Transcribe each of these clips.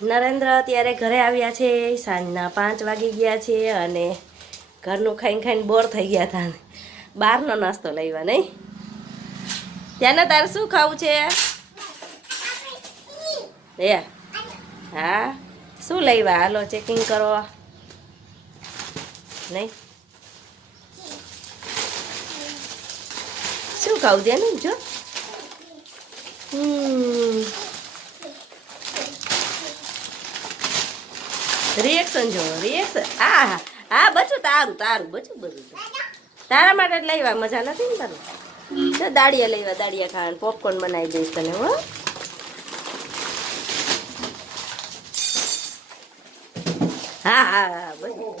નરેન્દ્ર અત્યારે ઘરે આવ્યા છે. સાંજના 5 વાગી ગયા છે અને ઘરનું ખાઈને ખાઈને બોર થઈ ગયા હતા. બહારનો નાસ્તો લાવ્યા નહીં. ત્યાંના તારે શું ખાવું છે? એ હા, શું લાવ્યા? હાલો ચેકિંગ કરો. નહીં શું ખાવું ત્યાંનું જો. રિએક્શન જો રિએક્શન. હા હા બચું તારું તારું બચું બધું તારા માટે જ લાવ્યા. મજા નથી ને તારું? જો દાળિયા લાવ્યા, દાળિયા ખાવાનું. પોપકોર્ન બનાવી દઈશ તને. હો હા હા હા બધું.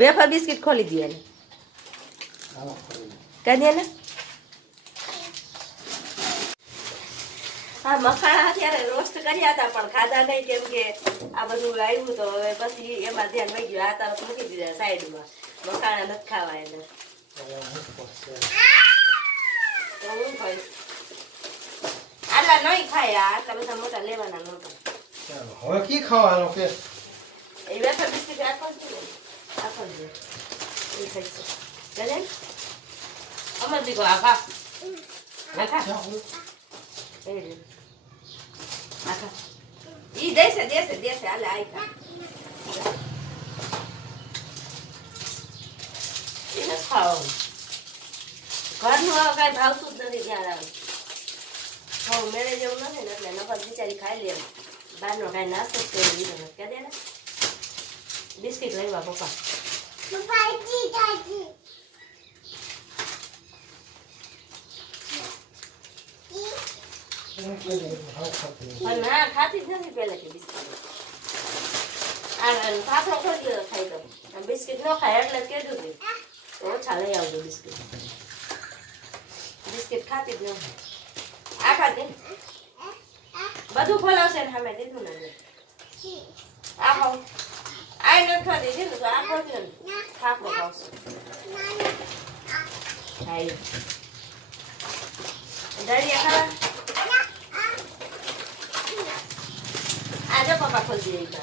વેફર બિસ્કિટ ખોલી દે ને કહી ને. હા મખાણા અત્યારે રોસ્ટ કર્યા હતા પણ ખાધા નહીં, કેમ કે આ બધું આવ્યું તો હવે પછી એમાં ધ્યાન વહી ગયું. આ તરફ મૂકી દીધા સાઈડમાં. મખાણા નથી ખાવા એને. હું ખાઈશ આટલા નહીં ખાય. આટલા બધા મોટા લેવાના નહોતા. હવે કી ખાવાનો કે એ વેફર બિસ્કિટ રાખો છે એ ખાઈશ. ચાલે અમર દીકો આ ખા આખા આખા ઈ દેશે દેશે દેશે. હાલે આઈ ખા. એને ખાઓ. ઘરનું હવે કાંઈ ભાવતું જ નથી. ધ્યાન આવે ખાવ મેળે જેવું નથી ને એટલે નફર બિચારી ખાઈ લે. બહારનો કાંઈ નાસ્તો જ કરી દીધો નથી. ક્યાં દે ને બિસ્કિટ લેવા પપ્પા. ના ખાતી જ નથી પહેલેથી બિસ્કિટ. ફાફડો ખોલી ગયો ખાઈ દો. બિસ્કિટ ન ખાય એટલે જ કીધું હતું તો ઓછા લઈ આવજો બિસ્કિટ. બિસ્કિટ ખાતી જ નથી. આ ખાતી બધું ખોલાવશે ને સામે દીધું ને આ ખાવ. આ નથી ખાતી દીધું તો આ ખોલ્યું ને ફાફડો ખાવશે. દાળિયા ખાવા આજે પપ્પા ખોલી દે.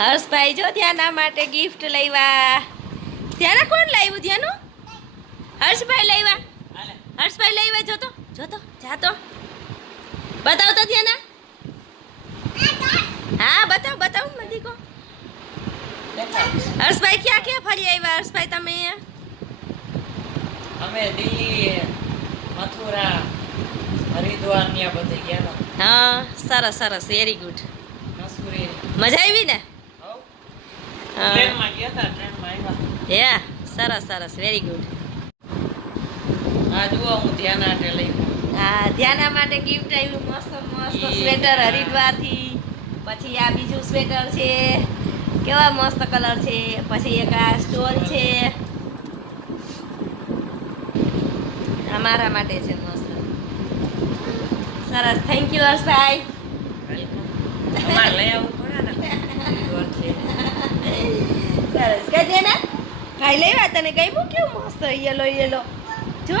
હર્ષભાઈ જો ધ્યાના માટે ગિફ્ટ લાવ્યા. ધ્યાના કોણ લાવ્યું? ધ્યાનું હર્ષભાઈ લાવ્યા. હર્ષભાઈ લાવ્યા. જોતો જોતો જાતો બતાવ તો ધ્યાના. હા બતાવ બતાવ મધી કો. હર્ષભાઈ ક્યાં ક્યાં ફરી આવ્યા? હર્ષભાઈ તમે અમે દિલ્હી, મથુરા, હરિદ્વાર ને બધે ગયા. હા સરસ સરસ વેરી ગુડ. મસૂરી મજા આવી ને? ટ્રેનમાં ગયા હતા, ટ્રેનમાં આવ્યા. હે સરસ સરસ વેરી ગુડ. આ જુઓ હું ધ્યાના માટે લઈ. હા ધ્યાના માટે ગિફ્ટ આવ્યું. મસ્ત મસ્ત સ્વેટર હરિદ્વારથી. પછી આ બીજું સ્વેટર છે. કેવા મસ્ત કલર છે. પછી એક આ સ્ટોન છે. અમારા માટે છે મસ્ત સરસ. Thank you Harshbhai. અમારે લઈ આવવું પડે ને. હરિદ્વાર છે. સરસ કહી દે ને. ખાઈ લેવા તને ગમ્યું? કેવું મસ્ત યલો યલો જો.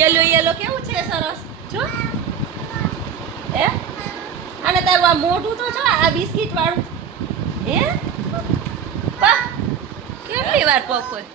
યલો યલો કેવું છે સરસ જો. હે અને તારું આ મોઢું તો જો આ બિસ્કિટ વાળું. હે પા કેટલી વાર પપ હોય.